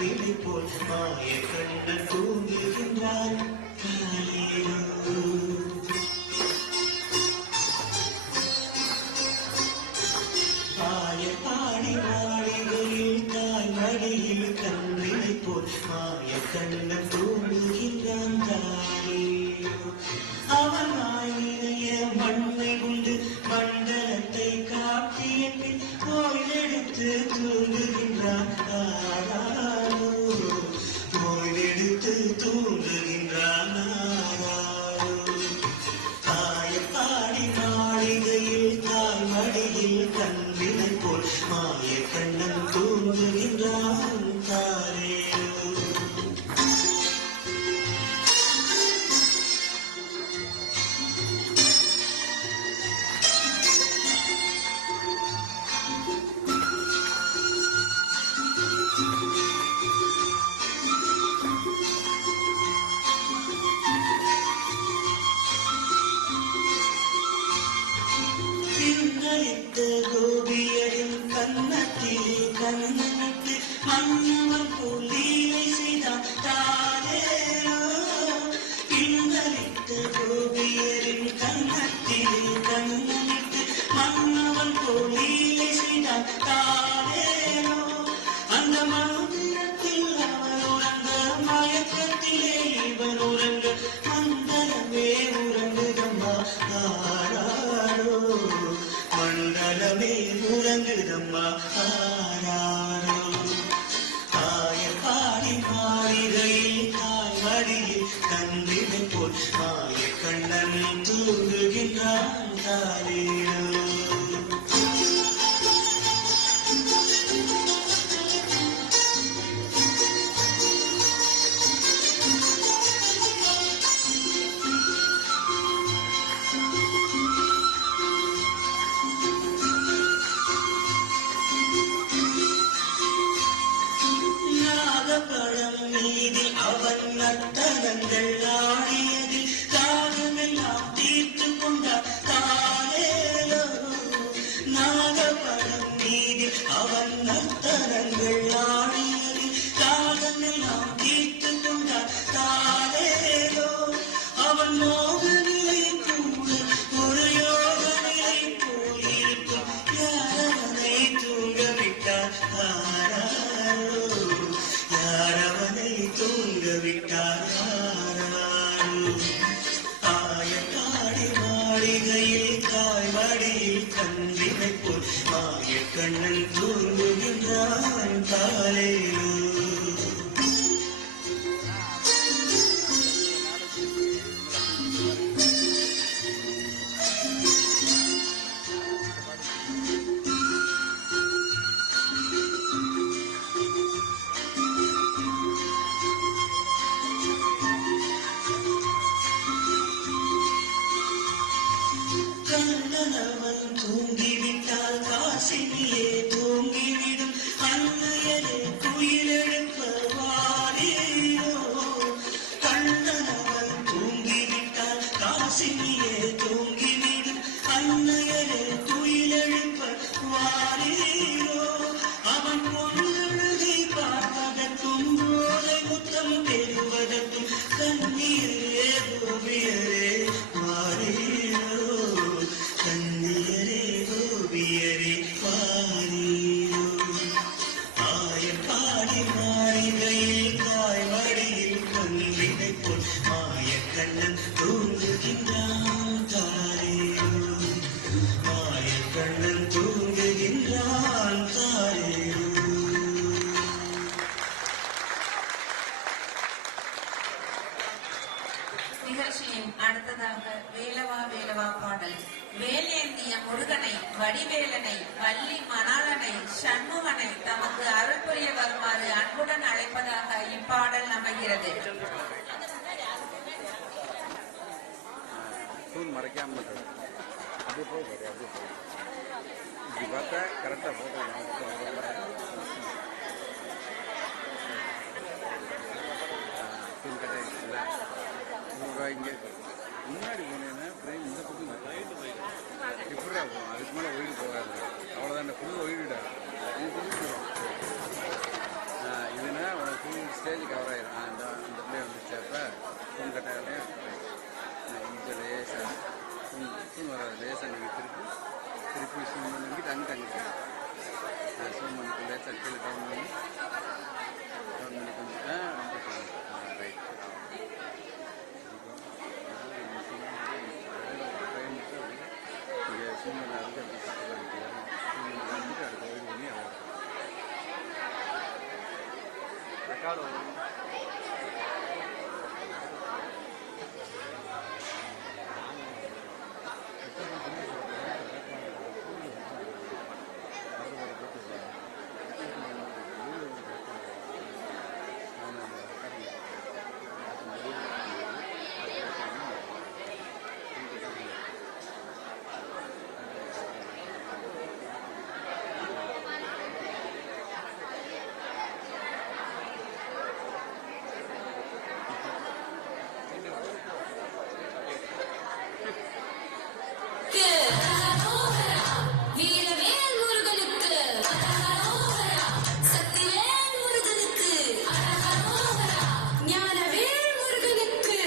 கண்ணிலை போல் மாய கண்ணன் தூங்குகின்றான் பாடி மாளிகையில் தாய் மடியில் கண்ணிலை போல் மாய கண்ணன் தூங்குகின்றான் அவன் வாயினைய மண்ணை உண்டு மண்டலத்தை காட்டிய பின் ஓய்வெடுத்து தூங்குகின்றான் ஓய்வெடுத்து தூங்குகின்றான் பாடி மாளிகையில் தாய் மடியில் கண்ணிலை போல் மாய கண்ணன் தூங்குகின்றான் தாரே கோபியரின் கண்ணத்திலே கண்ணனிட்டு மன்னவன் போலீலை செய்தான் தாரேரோ இந்தளித்த கோபியரின் கண்ணத்திலே கண்ணனிட்டு மன்னவன் போலீலை செய்தான் தாரேரோ அந்த மந்திரத்தில் அவன் உறங்க மயக்கத்திலே இவன் உறங்க மந்தரமே உறங்குதம்மா ஆராரோ மண்டலமே உறங்குதம்மா ஆராரோ பாடி மாளிகையில் தாய் மடியில் கண்ணிலை போல் மாய கண்ணன் தூங்குகின்றான் தாரேரோ படம் மீது அவன் நர்த்தனங்கள் ஆடியதில் தாகமெல்லாம் தீர்த்து கொண்டார் தானேலோ நாகப்படம் மீது அவன் நர்த்தனங்கள் ஆடியதில் தாகமெல்லாம் தீர்த்து கொண்டார் தானேலோ அவன் மோக நிலை கூட ஒரு யோக நிலை போயிருக்கும் யாரவனை தூங்கவிட்டார் யாரவனை தூங்கவிட்டார் பாடி மாளிகையில் தாய் மடியில் கண்ணிலை போல் மாய கண்ணன் தூங்குகின்றான் தாலேலோ கண்ணனவன் தூங்கிவிட்டால் காசினியே தூங்கிவிடும் அன்னையரே குயிலெழுப்ப வாரீரோ கண்ணனவன் தூங்கிவிட்டால் காசினியே தூங்கிவிடும் அன்னையரே குயிலெழுப்ப வாரீரோ அவன் பொன்னழுதி பார்ப்பதற்கும் போதை முத்தம் பெறுவதற்கும் கண்ணீரே கோபியரே வாரீரோ கண்ணீரே கோபியரே வாரீரோ பாடி மாளிகையில் தாய் மடியில் கண்ணிலை போல் மாய கண்ணன் தூங்குகின்றான் தாரேரோ மாய கண்ணன் தூங்குகின்றான் தாரேரோ. நிகழ்ச்சியின் அடுத்ததாக வேலவா வேலவா பாடல். வேலேந்திய முருகனை, வடிவேலனை, வள்ளி மணாளனை, சண்முகனை தமக்கு அருள் புரிய வருமாறு அன்புடன் அழைப்பதாக இப்பாடல் அமைகிறது. இங்கே முன்னாடி போனேன்னா ட்ரெயின் இந்த பக்கம் எப்படி இருக்கும், அதுக்கு மேலே ஒயிடு போகாது, அவ்வளோதான். ஃபுல்லு ஒயிடுடா, இது இதுனா ரெக்கார்டு வரும். வீரவேல் முருகனுக்கு சக்திவேல் முருகனுக்கு ஞானவேல் முருகனுக்கு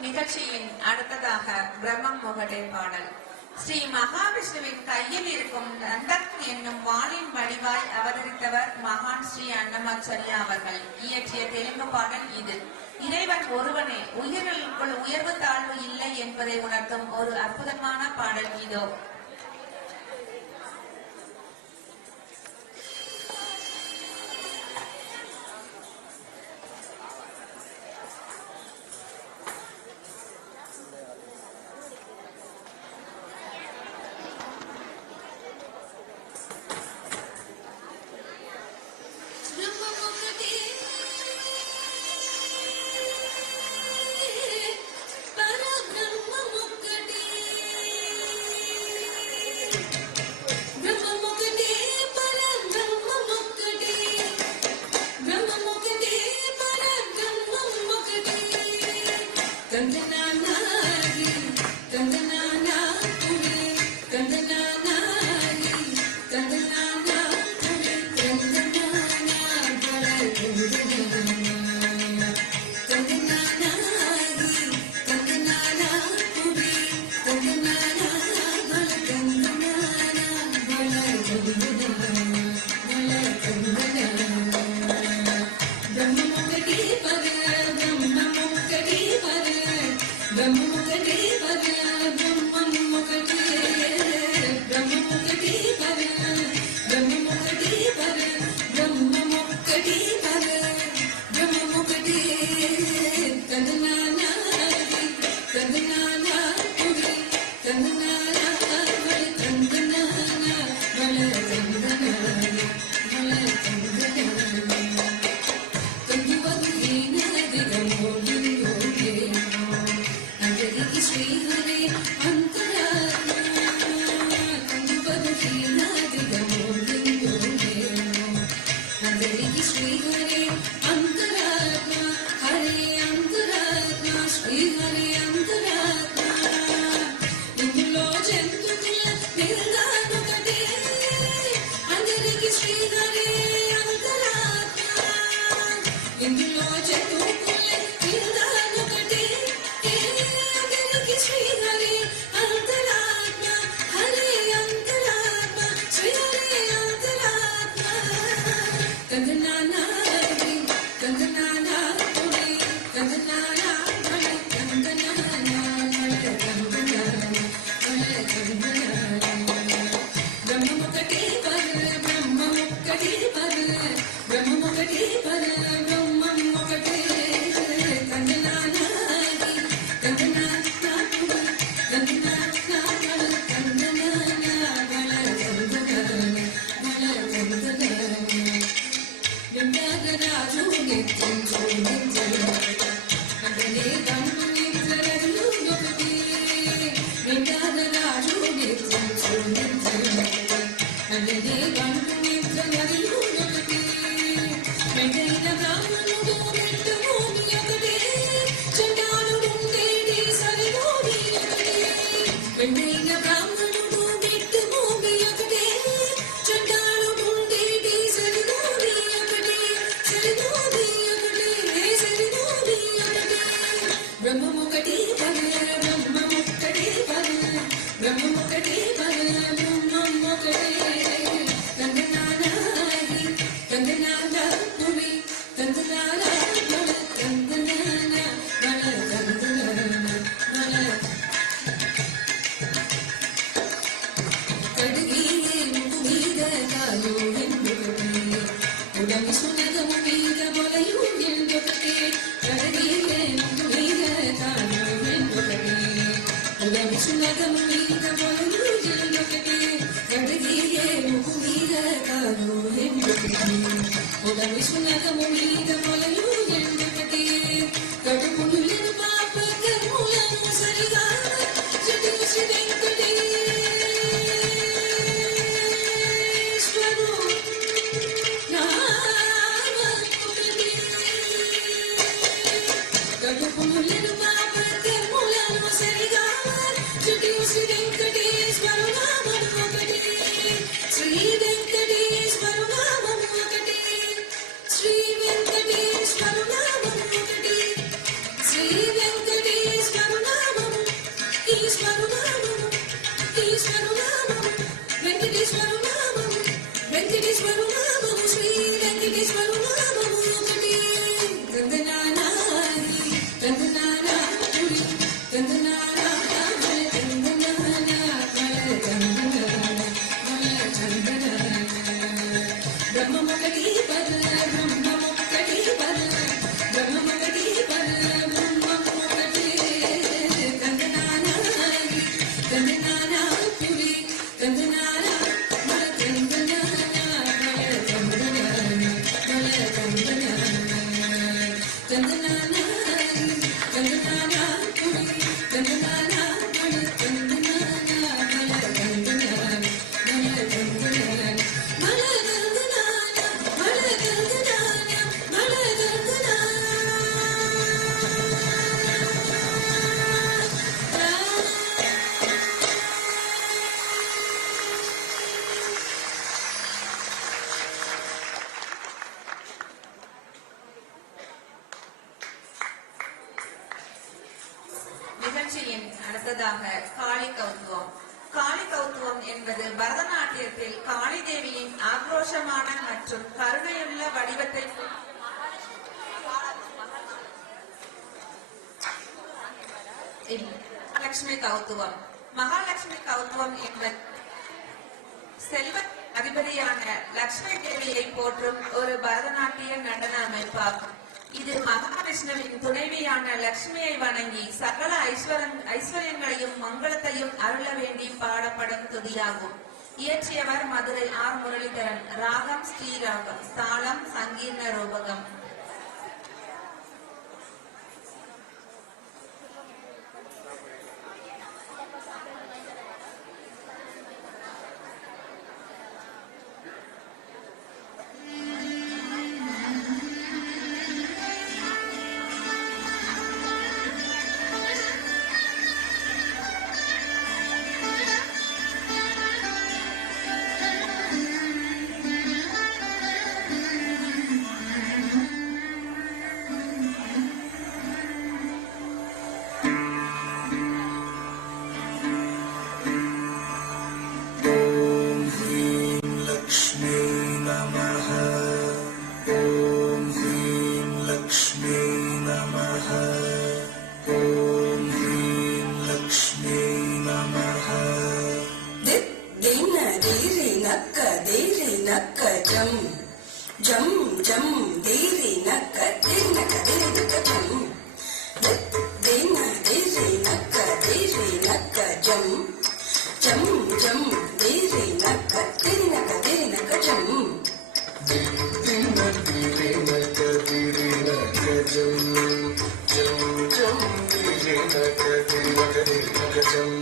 நிகழ்ச்சியின் அடுத்ததாக பிரம்மம் முகடை பாடல். ஸ்ரீ மகாவிஷ்ணுவின் கையில் இருக்கும் நந்தக் என்னும் வாளின் வடிவாய் அவதரித்தவர் மகான் ஸ்ரீ அன்னமாச்சாரியா அவர்கள் இயற்றிய தெலுங்கு பாடல் இது. இறைவன் ஒருவனே, உயிர்களுக்குள் உயர்வு தாழ்வு இல்லை என்பதை உணர்த்தும் ஒரு அற்புதமான பாடல் இதோ. శ్రీ వెంకటేశ్వర அடுத்ததாக காளி கௌத்துவம். காளி கௌத்துவம் என்பது பரதநாட்டியத்தில் காளி தேவியின் ஆக்ரோஷமான மற்றும் கருணையுள்ள வடிவத்தை லட்சுமி கௌத்துவம். மகாலட்சுமி கௌத்துவம் என்பது செல்வ அதிபதியான லட்சுமி தேவியை போற்றும் ஒரு பரதநாட்டிய நடன அமைப்பாகும். இது மகாவிஷ்ணுவின் துணைவியான லட்சுமியை வணங்கி சகல ஐஸ்வர்யங்களையும் மங்களத்தையும் அருள வேண்டி பாடப்படும் துதியாகும். இயற்றியவர் மதுரை ஆர் முரளிதரன். ராகம் ஸ்ரீராகம். தாளம் சங்கீர்ண ரூபகம். Jum jum diri nakka diri nakka diri nakka jum diri nakka jum jum jum diri nakka diri nakka jum diri nakka jum jum jum diri nakka jum diri nakka jum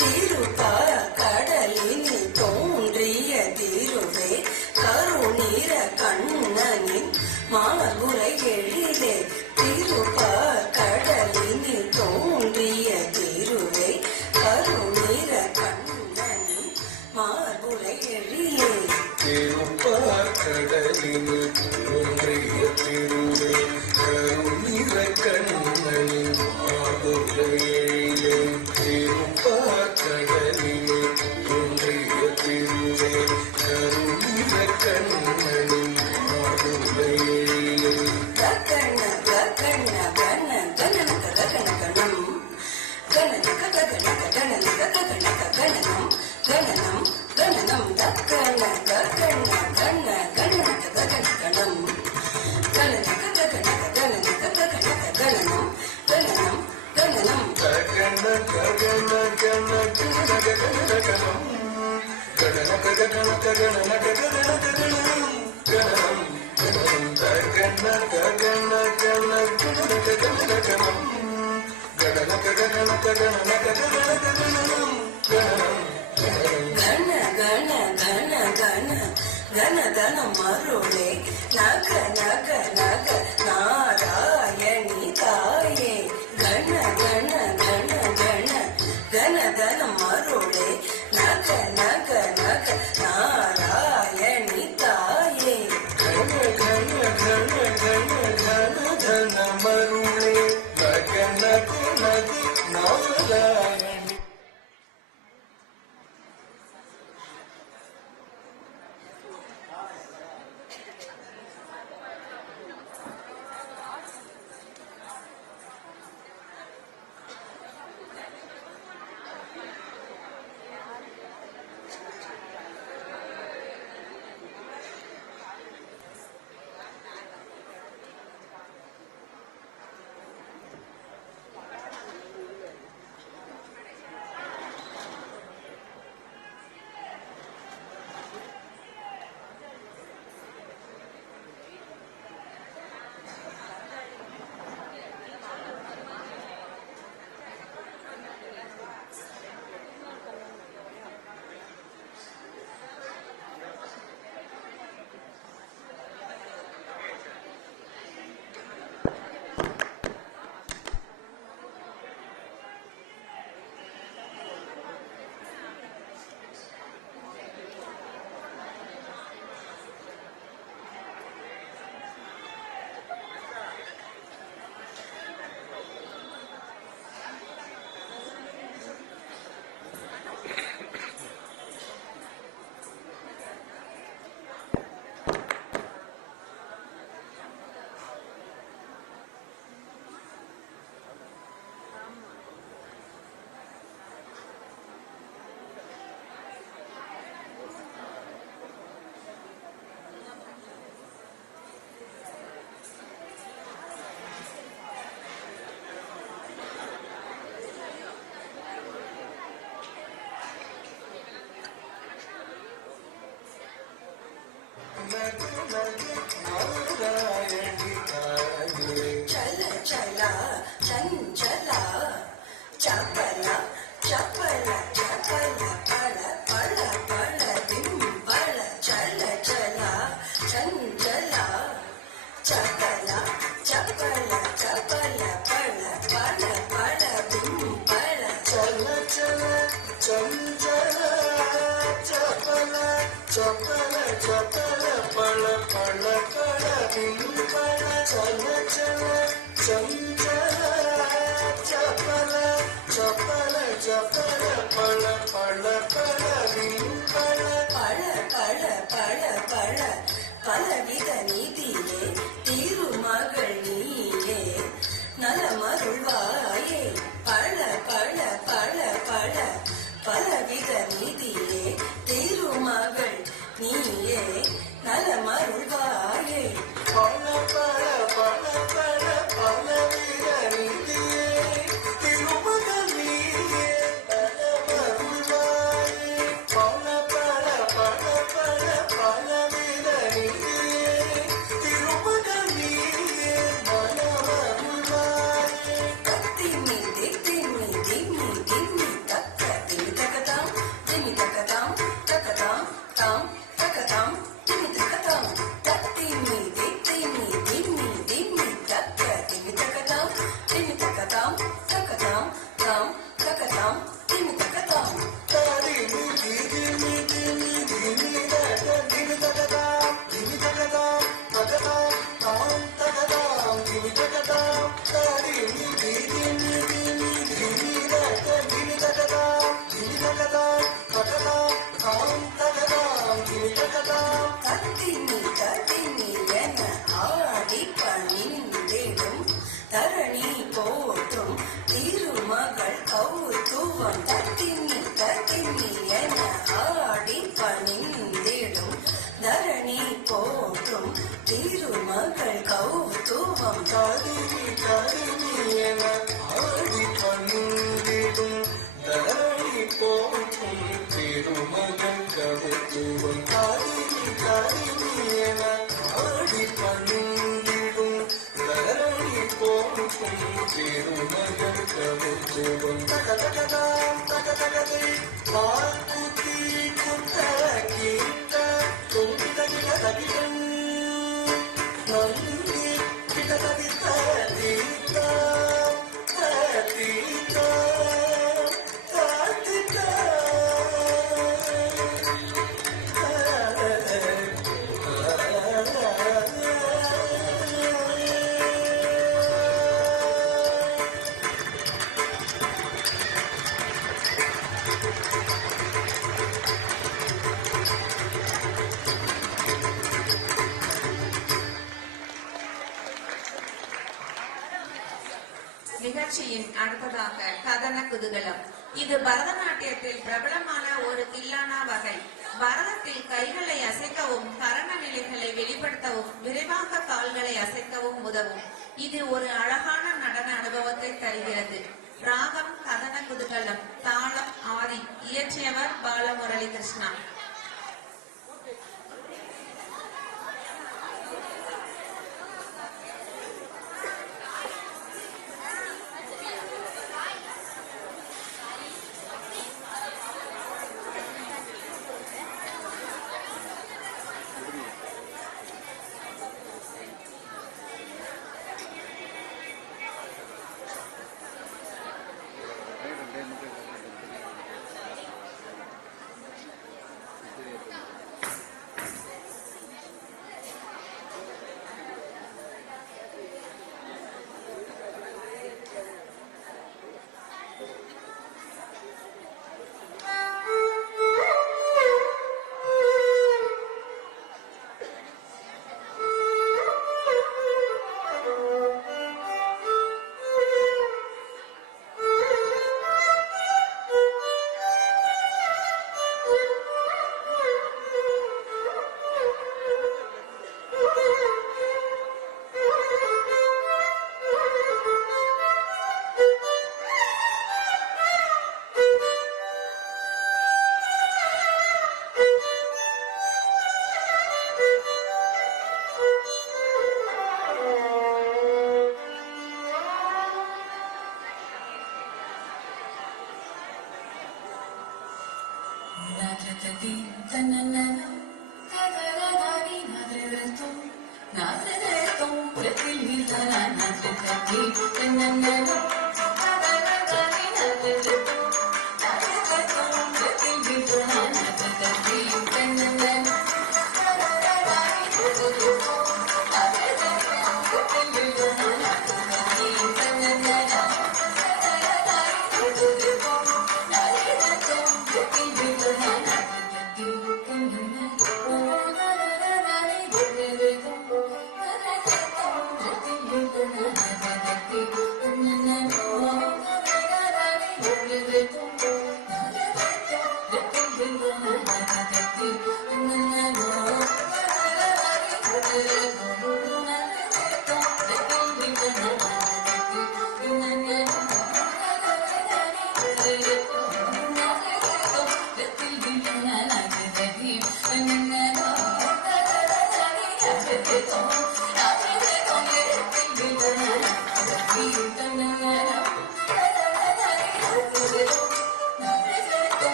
திருப்பா கடலினில் தோன்றிய திருவே கருநீர கண்ணனின் மாகுரை எழிலே. திருப்பா கடலினில் தோன்றிய திருவே கருநீர கண்ணனின் மாகுரை எழிலே. திருப்பா கடலினில் தோன்றிய திருவே கருநீர கண்ணனின் மாதுளையிலே. திருப்பாக்கடலிலே தோன்றிய திருவே கருநீர கண்ணனின் மாதுளையிலே. ககன ககன கன கனனக ககன கணம் கனனக ககன ககனக ககன ககனம் கனனம் கனனம் ககன ககன கன கனனக ககன கணம் கனனக ககன ககனக ககன ககனம் கனனம் கனனம் ககன ககன கன கனனக ககன கணம் கனனக ககன ககன ககன ககனம் கனனம் கனனம் ககன ககன கன கனனக ககன கணம் கனனக ககன ககன ககன ககனம் கனனம் கன கன கன கன கன கன மருளே நக நக நக நாராயணி தாயே. கன கன கன கன கன கன மருளே நக நக நக நாராயணி தாயே. கன கன கன கன கன கன மருளே நக நக நக நாராயணி. चंचल चपल चपल चपल पल पल पल पिंपल चल चल चंचल चपल चपल चपल पल पल पल पिंपल பழ பழ பழ பழ பலவித நீதியே திருமகள் நீயே நலமருள்வாயே பழ பழ பழ பழ பலவித நீதியே திருமகள் நீயே நலமருள்வாயே பல பல பல பல பலவித நீதியே திருமகள் நீயே நலமருள்வாயே பல பல பல பல பலவித நீதியே திருமகள் நீயே நலமருள்வாயே திம்மி திம்மி திம்மி திம்மி தக்க திம்மி தக்கதாம் திம்மி தக்கதாம் தக்கதாம் தாம் தக்கதாம் திம்மி தக்கதாம் தத்திம்மி திம்மி திம்மி திம்மி தக்க திம்மி தக்கதாம் திம்மி தக்கதாம் தக்கதாம் தாம் தக்கதாம் திம்மி தக்கதாம் தாரிமி திமி திமி திமி தக திமி தகதாம் திமி தகதாம் தகதாம் தாம் தகதாம் திமி தகதாம் தாரிமி திமி திமி திமி தக திமி தகதாம் திமி தகதாம் தகதாம் தாம் தகதாம் திமி தகதாம் தத்தினி என ஆடி பணிந்திடும் தரணி போற்றும் திருமகள் கௌதுவம் தத்தினி என ஆடி பணிந்திடும் தரணி போற்றும் திருமகள் கௌதுவம் தாரிமி தாரிமி என ஆடி பணிந்திடும் தரணி போற்றும் திருமகன் கவுத்துவம் தாரிமி தாரிமி என ஆடி பணிந்திடும் தரணி போற்றும் திருமகன் கவுத்துவம் தகதகதாம் தகதகதை வாக்குத்தி குத்தர கீட்ட தொங்கிதகிட தகிடன் நந்தி கிடதகித தீதா தீதா காத்திகா நிகழ்ச்சியின் அடுத்ததாக கதன குதூகலம். இது பரதநாட்டியத்தில் பிரபலமான ஒரு தில்லானா வகை. பரதத்தில் கைகளை அசைக்கவும் கரண நிலைகளை வெளிப்படுத்தவும் விரைவாக கால்களை அசைக்கவும் உதவும். இது ஒரு அழகான நடன அனுபவத்தை தருகிறது. ராகம் கதன குதூகலம், தாளம் ஆதி, இயற்றியவர் Balamurali Krishna. Thank you.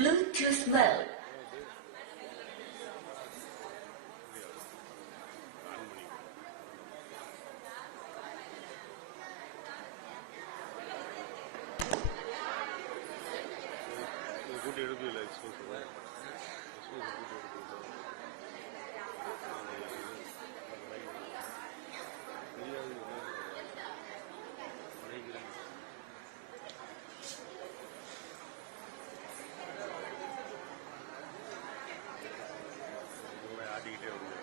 Bluetooth mode. கூட்டி எடுக்கல எக்ஸ்போஸ் ஆட்டிக்கிட்டே வருது.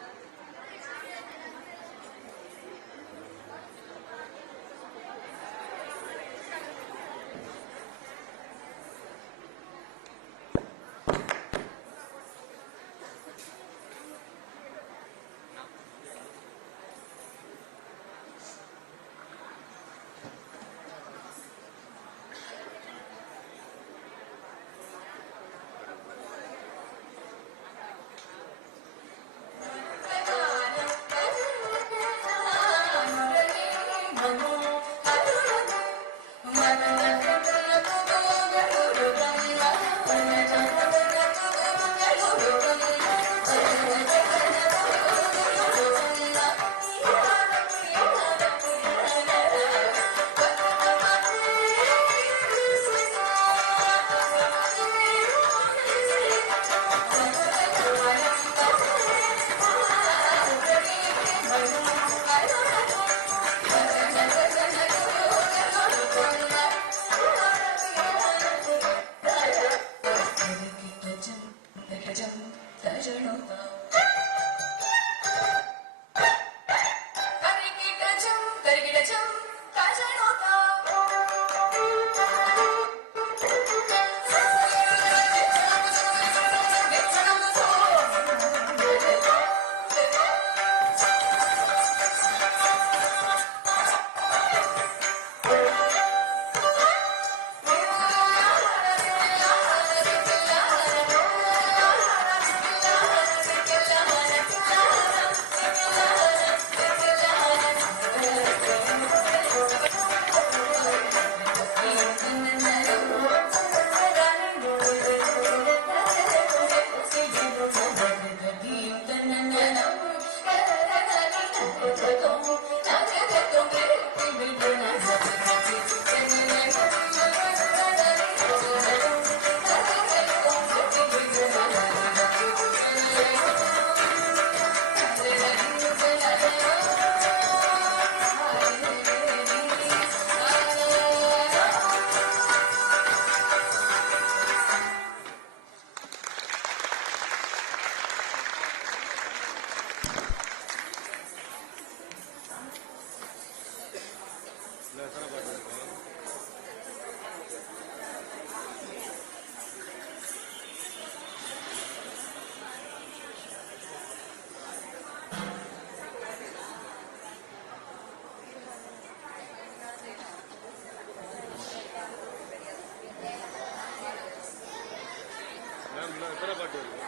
எத்தனை பாட்டு இருக்கு?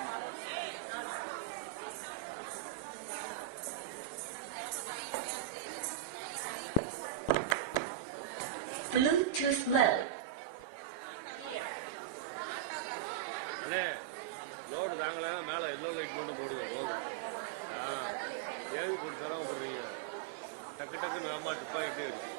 Bluetooth mode. அண்ணே லோடு தாங்களே மேலே எல்லோ லைட் மட்டும் போடுங்க போதும். ஏவி போட்டு தராம போடுறீங்க. டக்கு டக்குன்னு அம்மா டிப்பாகிட்டே இருக்கு.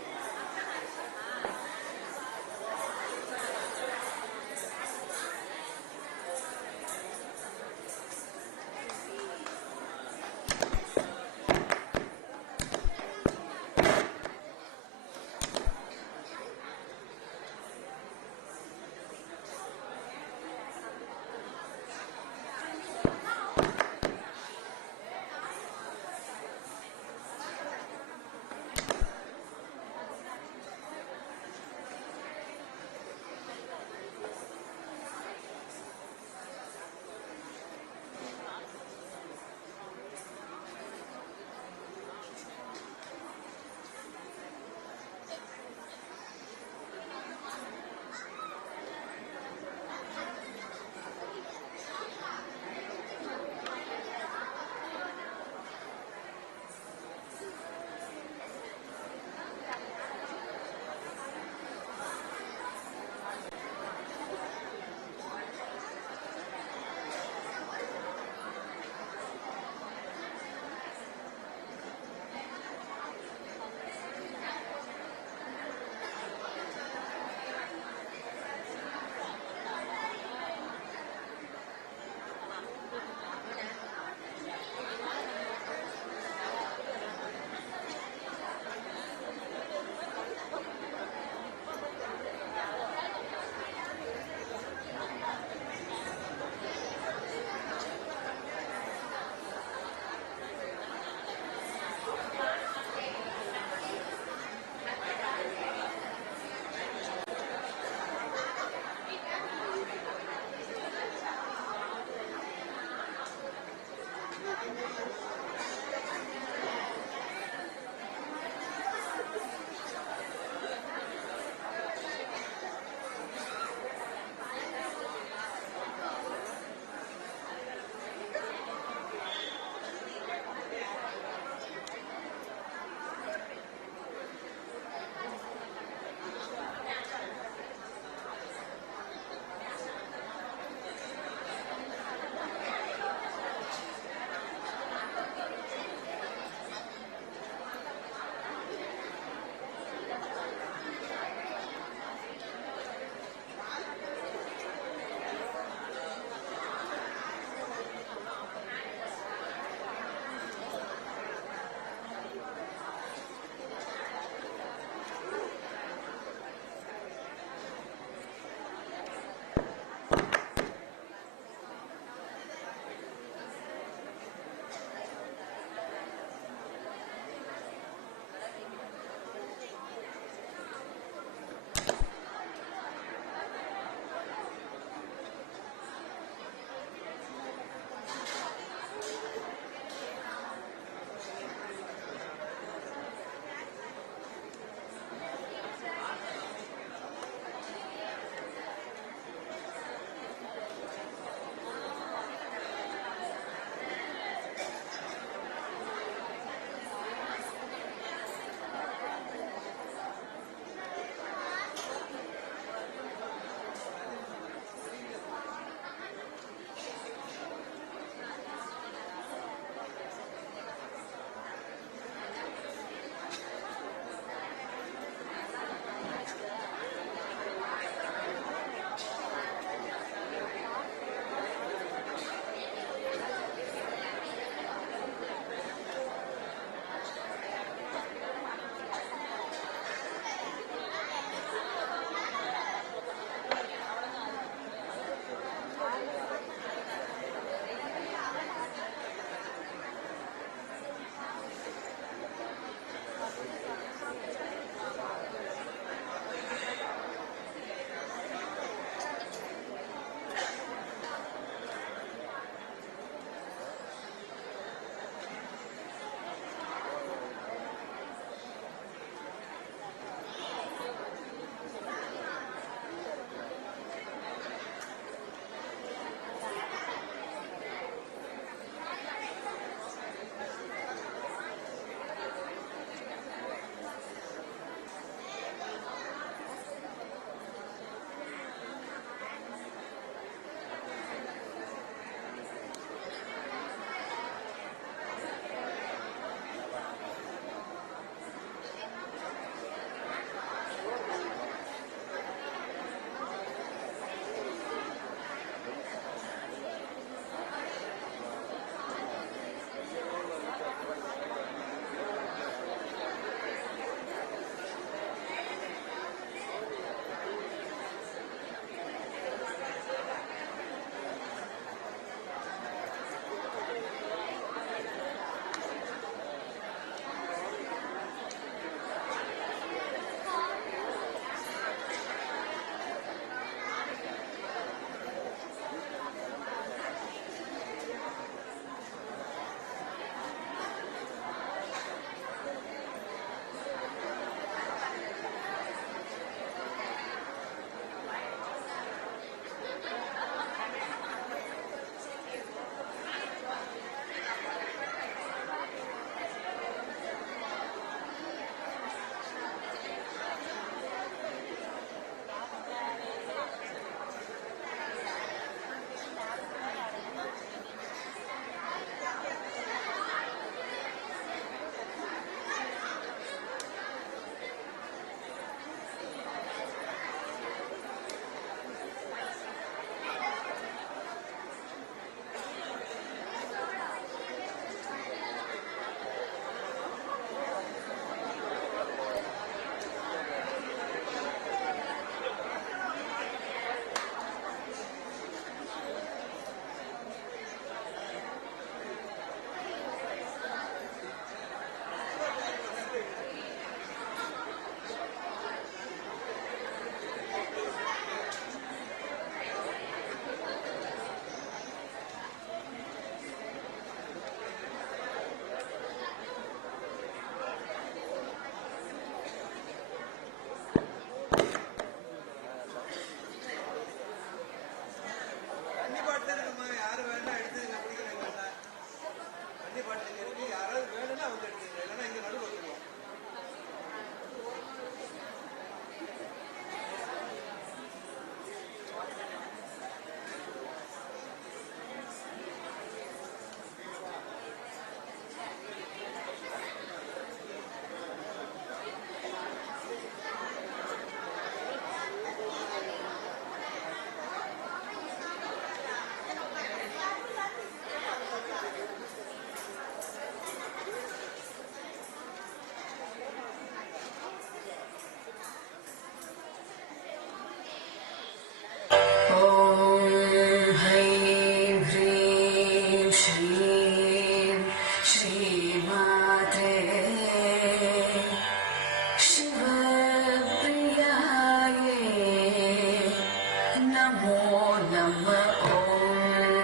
நம ஓம்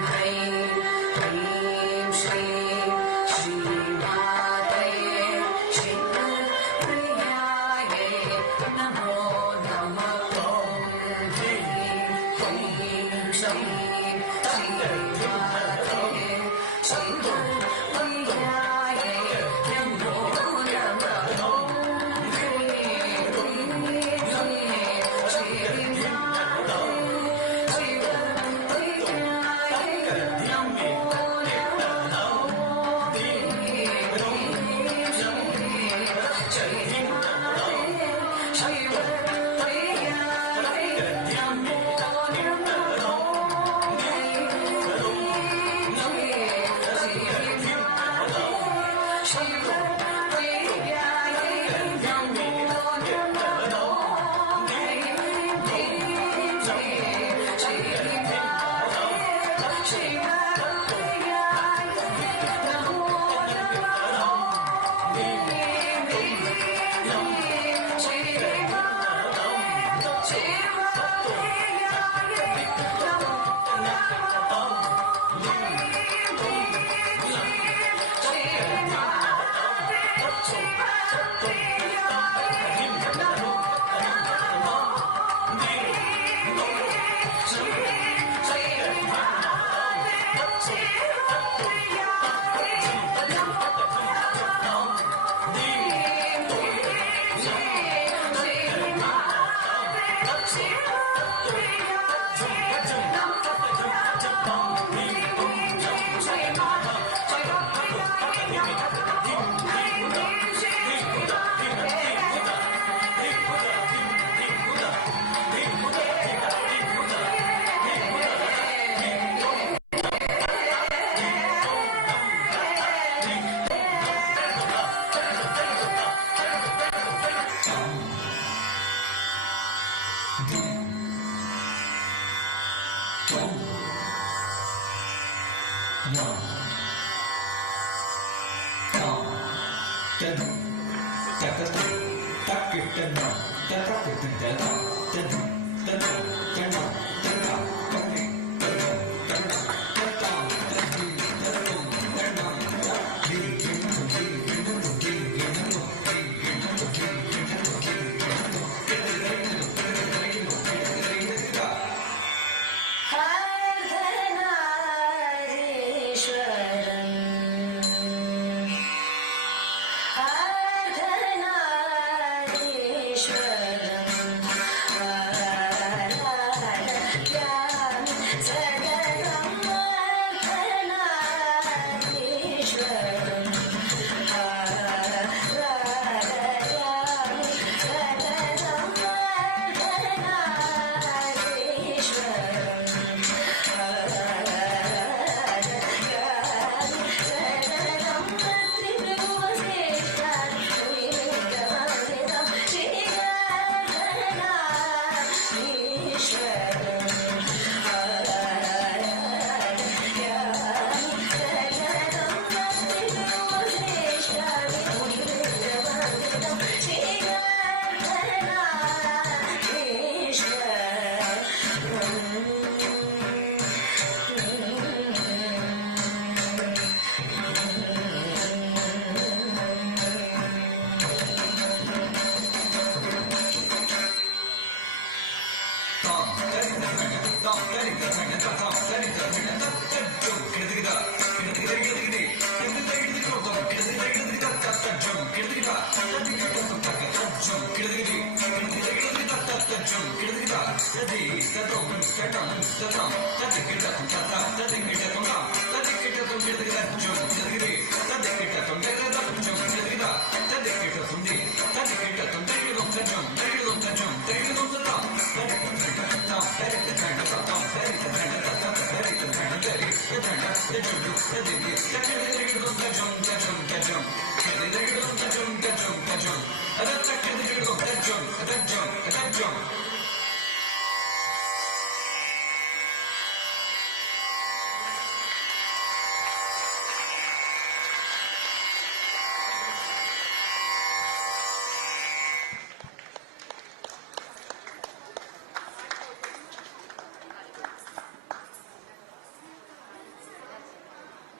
ஹ்ரீம் ஹ்ரீம் ஸ்ரீம் ஸ்ரீமாதயே ஸ்ரீபிரியாயே நமோ நம ஓம் ஹ்ரீம் ஹ்ரீம் ஸ்ரீம் ஸ்ரீமாதயே ஸ்ரீபிரியாயே நமோ நம ஓம் ஹ்ரீம்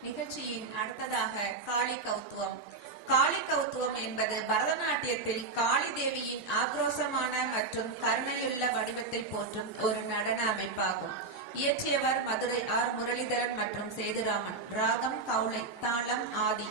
நிகழ்ச்சியின் அடுத்ததாக காளி கௌத்துவம். காளி கௌத்துவம் என்பது பரதநாட்டியத்தில் காளி தேவியின் ஆக்ரோஷமான மற்றும் கருணையுள்ள வடிவத்தை போற்றும் ஒரு நடன அமைப்பாகும். இயற்றியவர் மதுரை ஆர் முரளிதரன் மற்றும் சேதுராமன். ராகம் கௌளை, தாளம் ஆதி.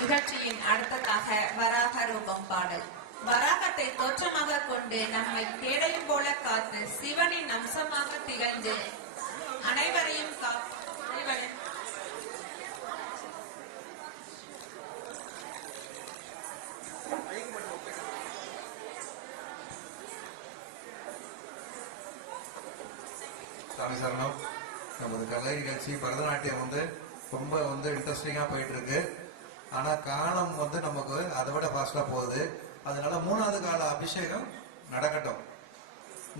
நிகழ்ச்சியின் அடுத்ததாக வராக ரூபம் பாடல். வராகத்தை தோற்றமாக கொண்டு நம்மை கேடயம் போல காத்து சிவனின் அம்சமாக திகழ்ந்து அனைவரையும் சாமி சரணம். நமது கலை நிகழ்ச்சி பரதநாட்டியம் ரொம்ப இன்ட்ரெஸ்டிங்கா போயிட்டு இருக்கு. ஆனா காலம் நமக்கு அதை விட ஃபாஸ்டா போகுது. அதனால 3வது கால அபிஷேகம் நடக்கட்டும்,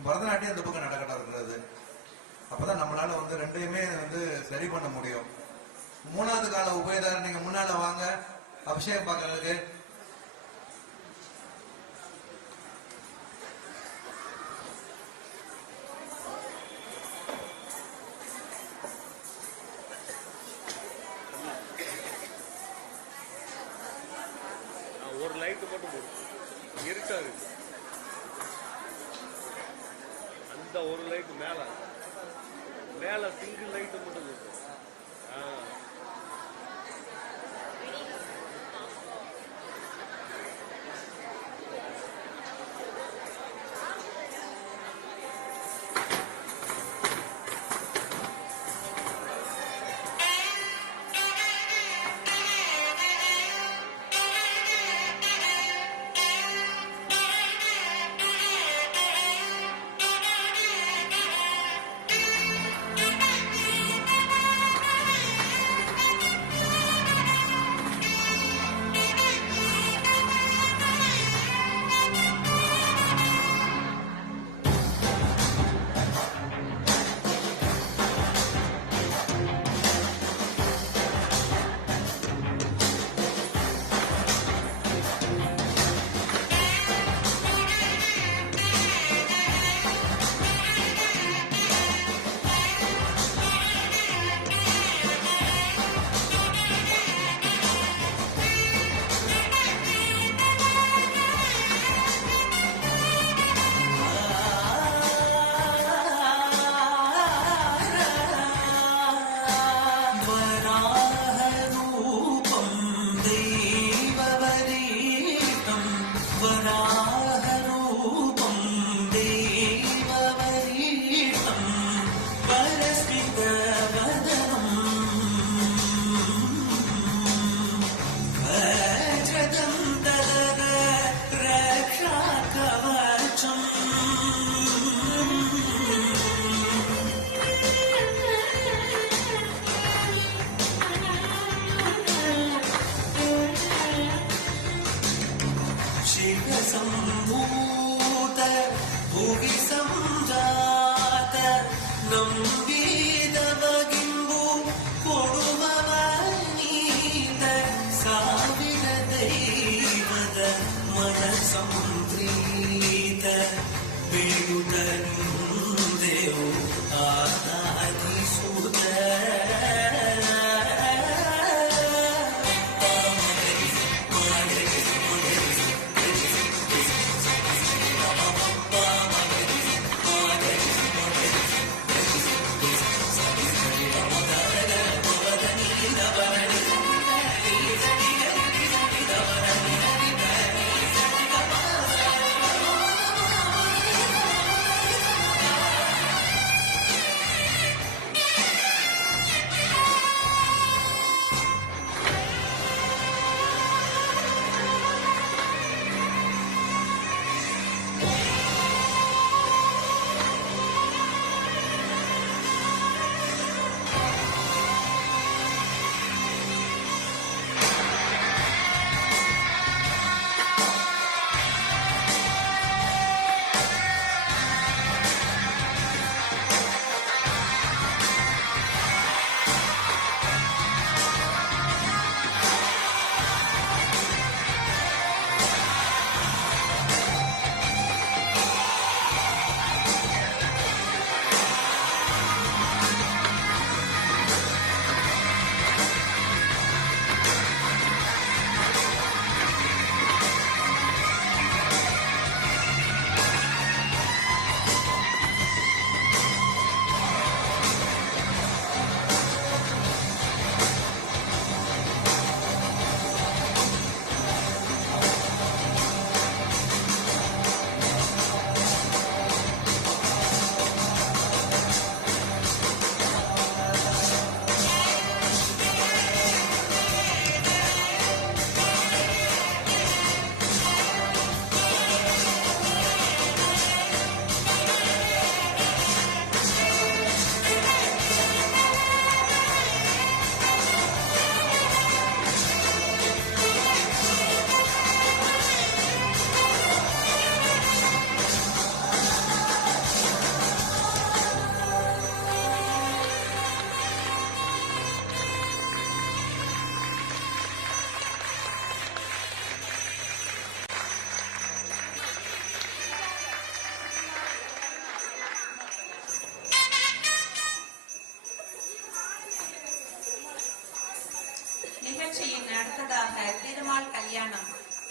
பரதநாட்டியம் இந்த பக்கம் நடக்கட்டும் இருக்கிறது. அப்பதான் நம்மளால ரெண்டையுமே சரி பண்ண முடியும். 3வது கால உபயதாரர் நீங்க முன்னால வாங்க அபிஷேகம் பார்க்கறதுக்கு. ஒரு லைட்டு மட்டும் போடும், இருட்டா இருக்கு. அந்த ஒரு லைட்டு மேல சிங்கிள் லைட்டு மட்டும் போடும்.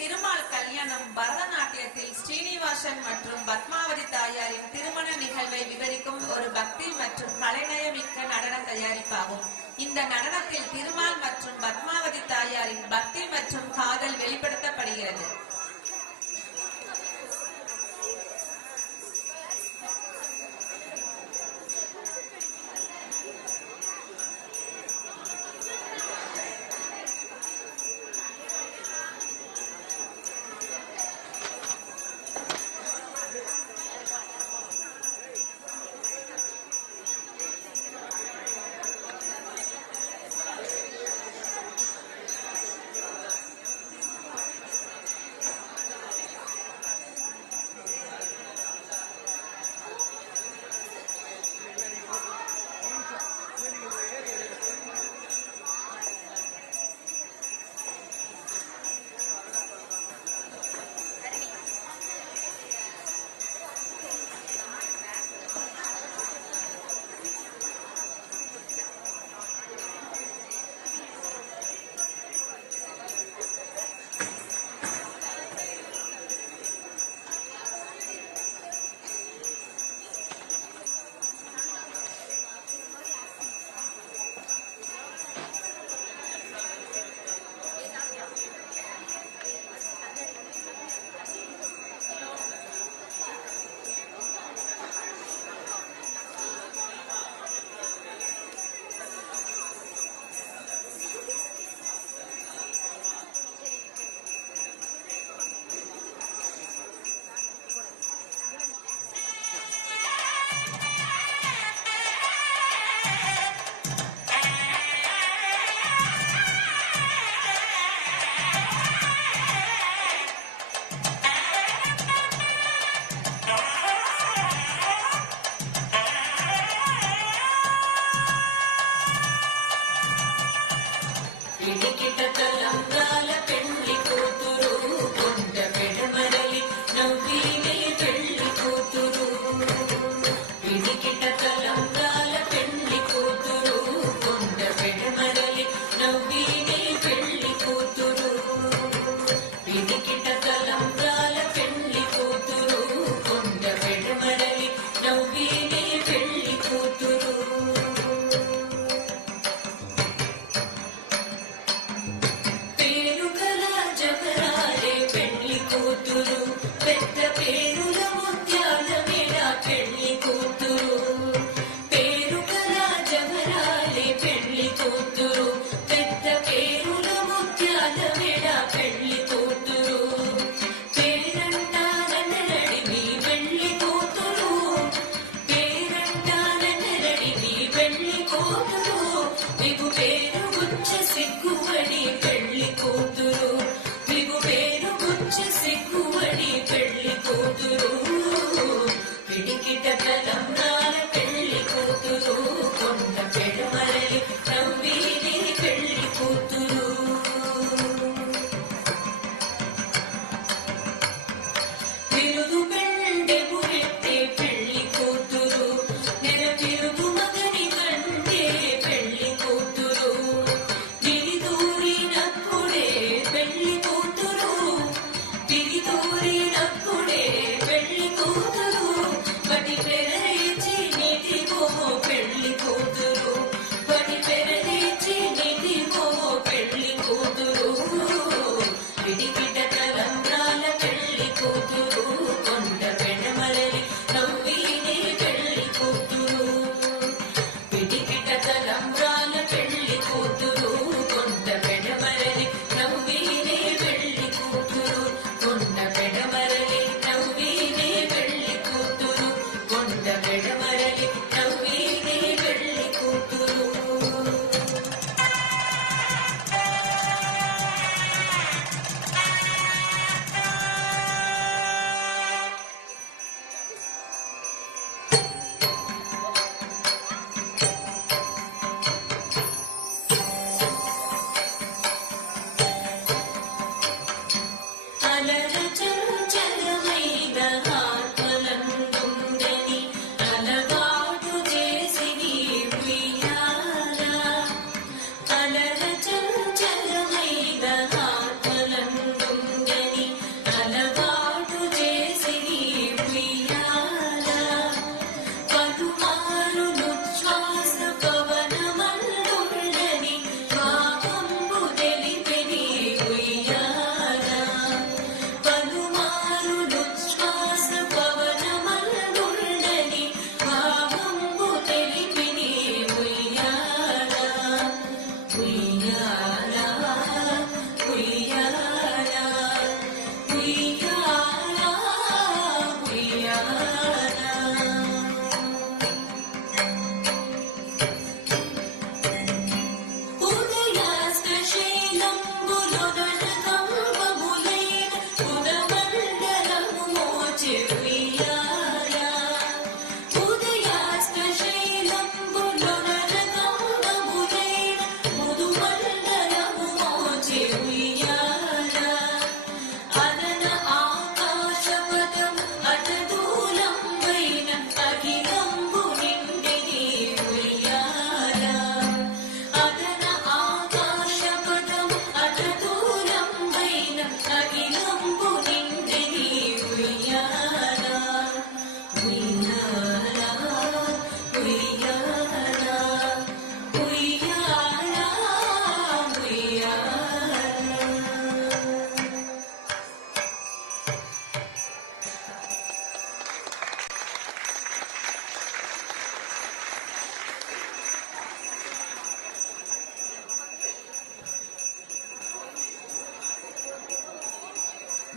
திருமால் கல்யாணம் பரதநாட்டியத்தில் ஸ்ரீனிவாசன் மற்றும் பத்மாவதி தாயாரின் திருமண நிகழ்வை விவரிக்கும் ஒரு பக்தி மற்றும் கலைநயமிக்க நடன தயாரிப்பாகும். இந்த நடனத்தில் திருமால் மற்றும் பத்மாவதி தாயாரின் பக்தி மற்றும் காதல் வெளிப்படுத்தப்படுகிறது.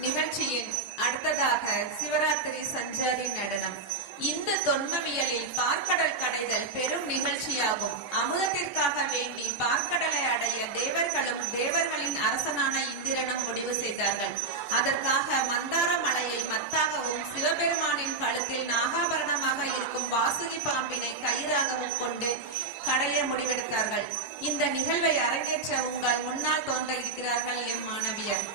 நிகழ்ச்சியின் அடுத்ததாக சிவராத்திரி சஞ்சாரி நடனம். இந்த தொன்மவியலில் பார்க்கடல் கடைதல் பெரும் நிகழ்ச்சியாகும். அமுதத்திற்காக வேண்டி பார்க்கடலை அடைய தேவர்களும் தேவர்களின் அரசனான இந்திரனும் முடிவு செய்தார்கள். அதற்காக மந்தார மலையை மத்தாகவும் சிவபெருமானின் கழுத்தில் நாகாபரணமாக இருக்கும் வாசுகி பாம்பினை கயிறாகவும் கொண்டு கடைய முடிவெடுத்தார்கள். இந்த நிகழ்வை அரங்கேற்ற உங்கள் முன்னால் தோன்ற இருக்கிறார்கள் என் மாணவியர்.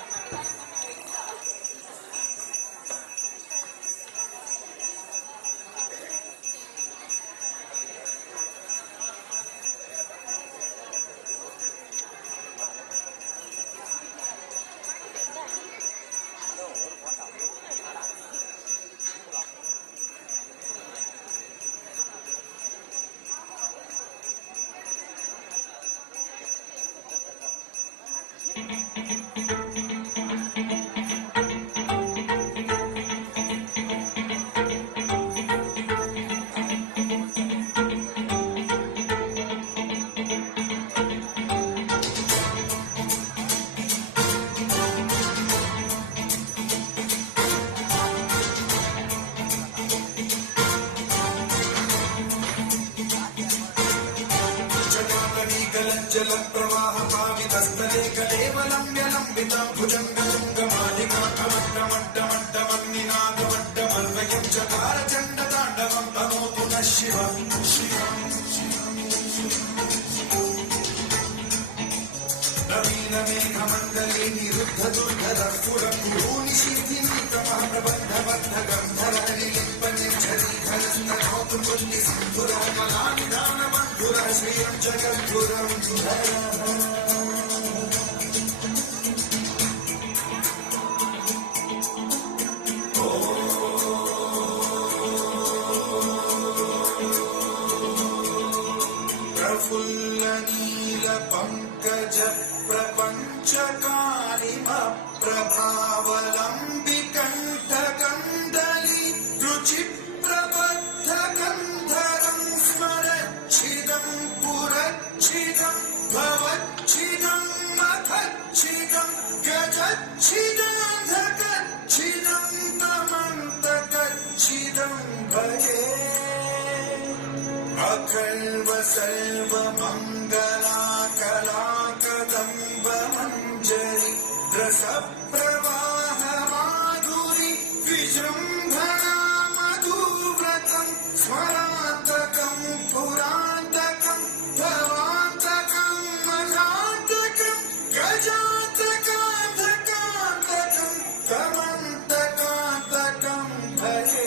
जलप्रवाहपावितस्तले कलेवलम्ब्यलम्बिता भुजङ्गशृङ्गमालिका कवट्टमट्टमट्टमन्निनादवट्टमन्वयं चकारचण्डताण्डवं तनोतु नः शिवम् नवीनमेघमण्डले निरुद्धदुर्धरस्फुरं गुरूनि सिद्धिनीतमः प्रबन्धबद्धगन्धरलिलिम्पनिर्झरीधरस्तनोतु पुण्यसिन्धुरमलानिदानबन्धुरः श्रियं जगद्गुरं प्रफुल्लनीलपङ्कज प्रपञ्चकालिमप्रभावलम्बिकण्ठकण्डली रुचिप्रबद्धगन्धरं स्मरच्छिदं पुरच्छिदं भवच्छिदं मखच्छिदं गजच्छिदान्धकच्छिदं तमन्तकच्छिदं भजे अखल्व सर्वमङ्गला कलाकदम्बमञ्जरी रसप्रवाह माधुरी विजृम्भणा मधुव्रतं स्मरान्तकं पुरान्तकं भवान्तकं मजान्तकं गजान्तकान्तकान्तकं तमन्तकान्तकं भजे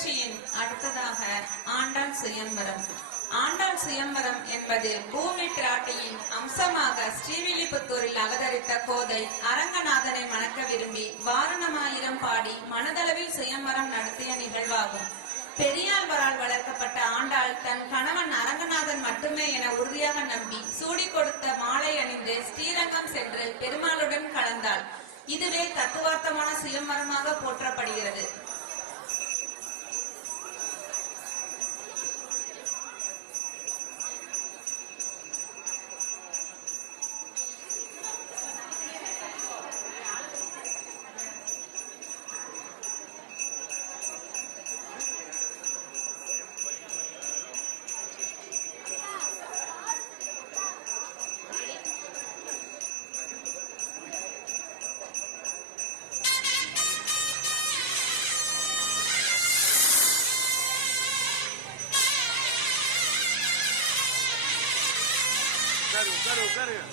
நிகழ்ச்சியின் அடுத்ததாக ஆண்டாள் சுயம்பரம். ஆண்டாள் சுயம்பரம் என்பது பூமி பிராட்டியின் அம்சமாக ஸ்ரீவில்லிபுத்தூரில் அவதரித்த கோதை அரங்கநாதனை மணக்க விரும்பி வாரணமாயிரம் பாடி மனதளவில் சுயம்பரம் நடத்திய நிகழ்வாகும். பெரியாழ்வரால் வளர்க்கப்பட்ட ஆண்டாள் தன் கணவன் அரங்கநாதன் மட்டுமே என உறுதியாக நம்பி சூடி கொடுத்த மாலை அணிந்து ஸ்ரீரங்கம் சென்று பெருமாளுடன் கலந்தாள். இதுவே தத்துவார்த்தமான சுயம்பரமாக போற்றப்படுகிறது. உட்காருங்க.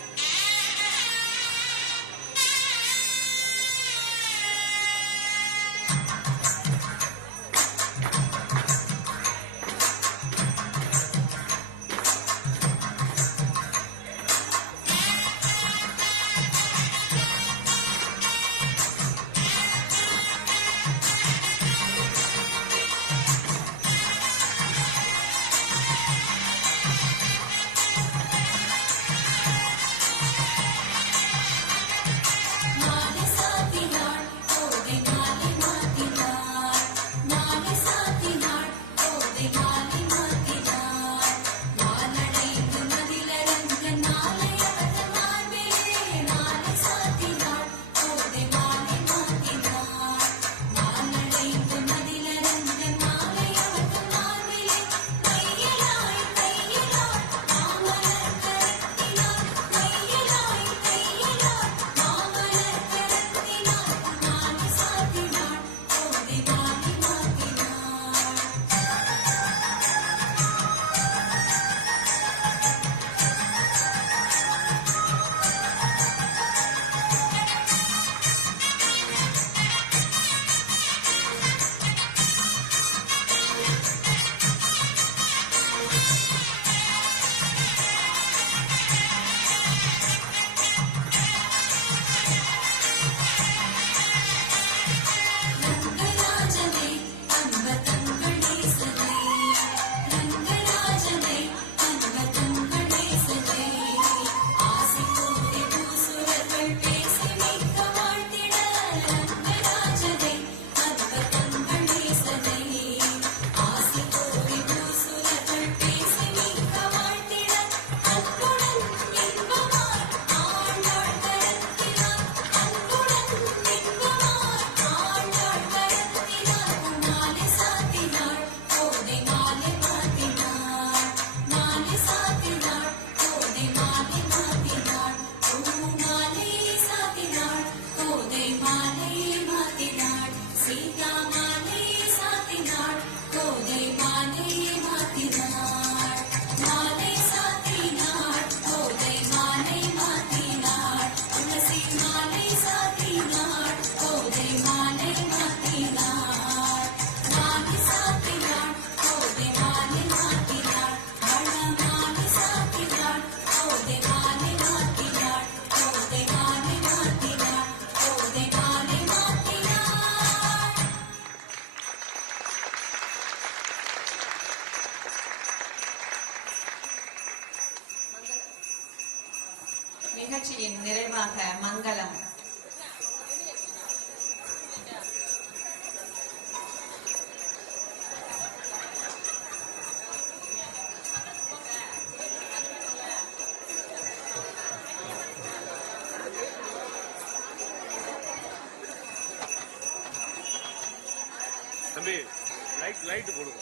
நிகழ்ச்சியின் நிறைவாக மங்களம். தம்பி லைட் போடுவோம்.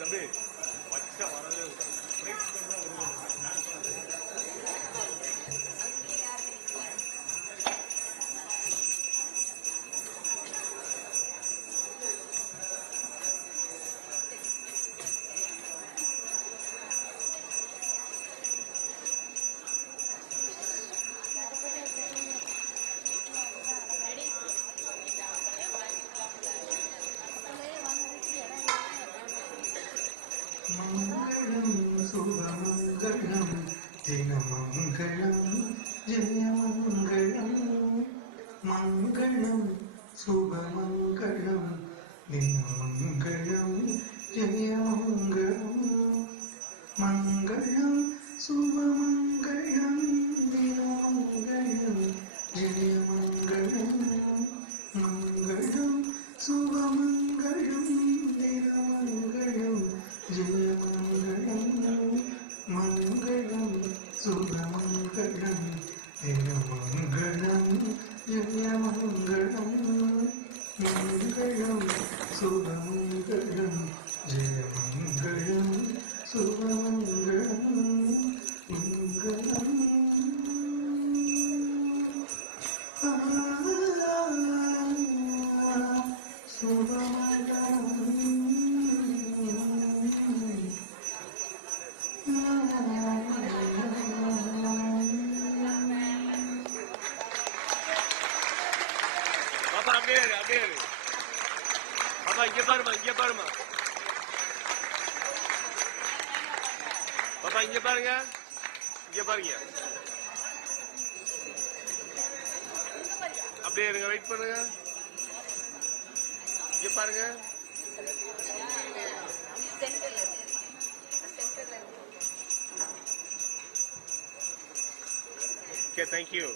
தம்பி பச்சை வரவே மங்களம் சுபமங்களம் தினமங்களம் ஜெயமங்களம் மங்களம் சுபமங்களம் தினமங்களம் ஜெயமங்களம் மங்களம் சுபமங்களம் தினமங்களம் ஜெயமங்களம் மங்களம் சுபமங்களம் தினமங்களம் ஜெயமங்களம் மங்களம் சுபமங்களம் தினமங்களம் ஜெயமங்களம் மங்களம் சுபமங்களம் ஜெயமங்களம் சுபமங்களம் மங்களம் பாப்பா அப்படியே இரு, அப்படியே இரு. பாப்பா இங்க பாருமா, இங்க பாருமா. பாப்பா இங்க பாருங்க, இங்க பாருங்க. அப்படியே இருங்க, வெயிட் பண்ணுங்க. இங்க பாருங்க. Okay, thank you.